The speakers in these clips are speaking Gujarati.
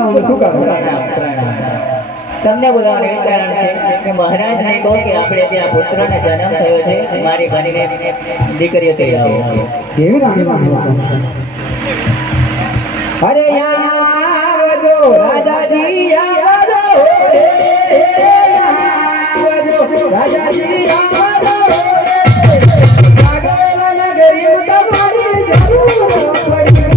બોલાવો શું કરો? તમને બોલાવવાનું એ કારણ છે કે મહારાજને કહો કે આપણે ત્યાં પુત્રને જન્મ થયો છે, મારી બનીને દીકરીઓ થઈ આવો. કેવી રાણી? અરે આવજો રાજાજી, આવજો રાજાજી, આવજો નગરી તમારી જરૂર પડી.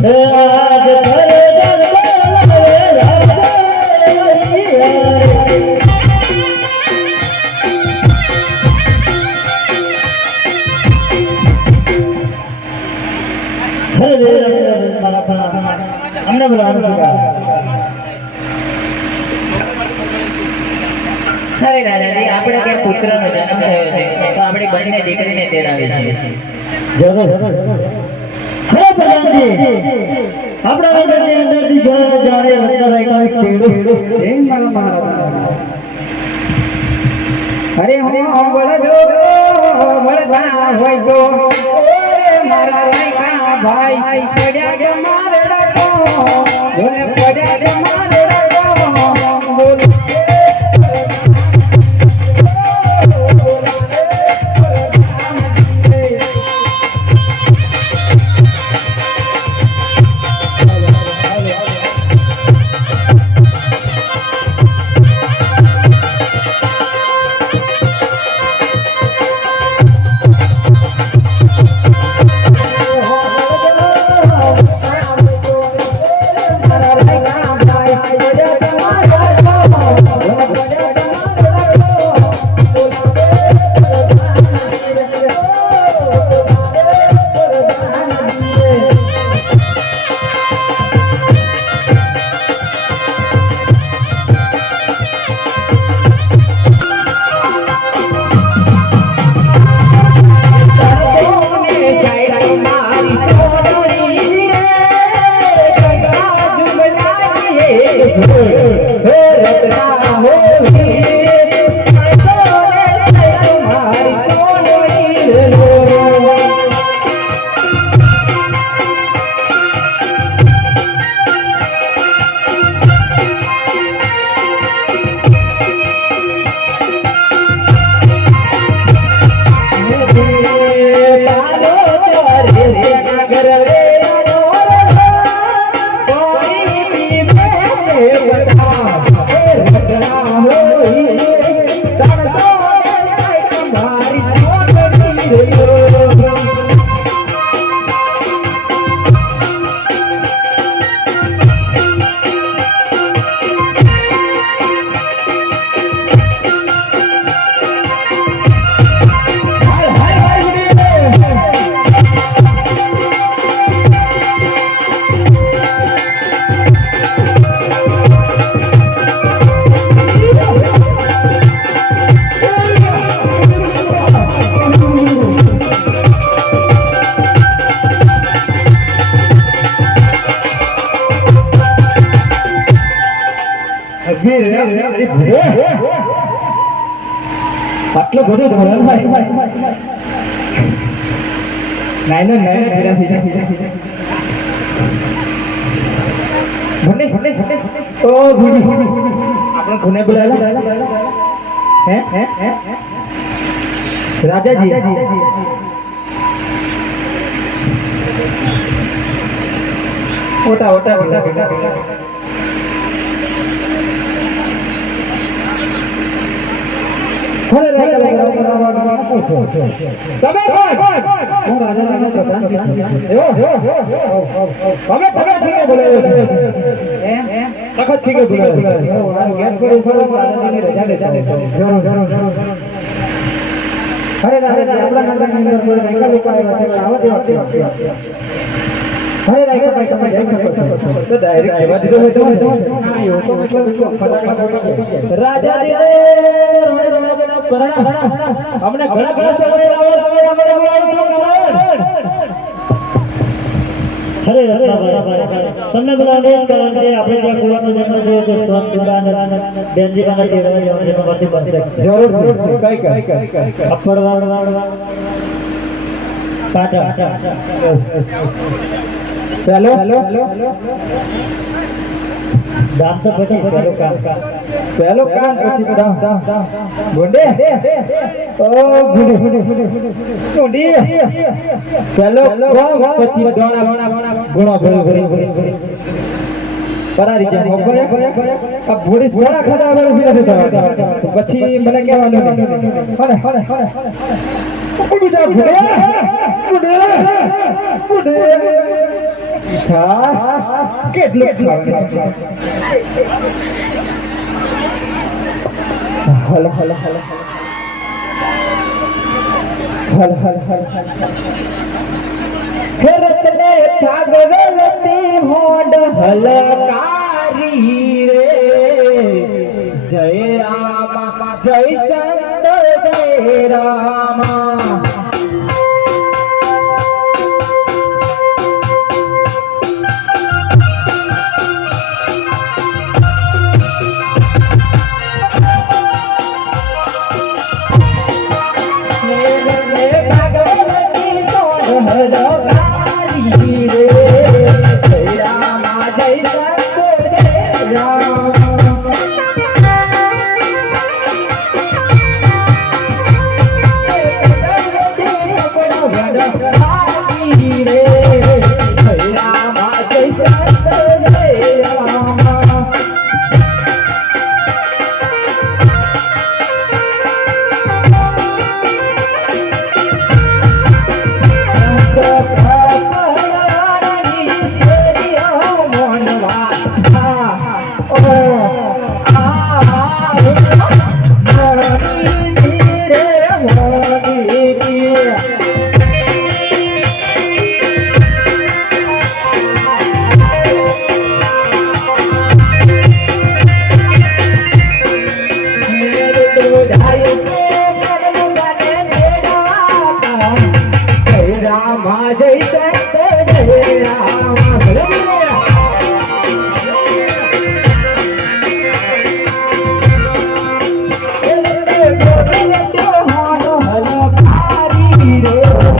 અરે રાજાજી, આપણે ત્યાં પુત્રનો જન્મ થયો છે તો આપણે બંને દીકરીને તેડાવી છીએ. આપણા અંદરની અંદરથી જાણે અરે હું બોલજો મળવા હોય તો મારા લાયકા ભાઈ પડ્યા કે મારે ડકો પડ્યા કે મારે ડકો બોલ આટલો બધો ધોરણ ભાઈ નાઈનો મને ઓ ગુડી આપણે કોને બોલાવ્યા હે રાજાજી ઓટા અરે તમે કોણ હું રાજા પ્રધાન તમે ઠીક બોલાવ્યો છે એમ તખત ઠીક બોલાવ્યો ગેસ પર ઉપર રાજાજીની રજા લેતા જરૂર હરે રામ આપણા નગરની અંદર કોઈ રાયકા લોકો આવ્યા છે આવા દેવા હરે રાયકા ભાઈ તમે જઈ શકો તો ડાયરેક્ટ કહેવા દીધો હોય તો ના એવું તો મતલબ ફટાફટ રાજા રે રોણે રોણે પરણા અમને ઘણા ઘણા સમય રાવ હરે તમને બધાને કારણ કે આપણે ત્યાં કુવાનો જન્મ થયો તો સ્વામ સુરાન બેનજીના તેરવા જવાનું માંથી બનશે જરૂર કઈ અપડવાડ પાટા ચાલો ગામ તો પછી પેલું કામ પહેલો કામ પછી દામ ગોંડે ઓ ગુડી પહેલો કામ પછી ગુણા ભરી પરારી જાય આ ભોડી સારા ખાતા આગળ ઉભી નથી થવા તો પછી મને કહેવાનું હરે ઉડી જા ગુડે કેટલું હલો ખેરતને છાગરતી હોડ હલકારી રે જય રામ જય સંત જય રામ જય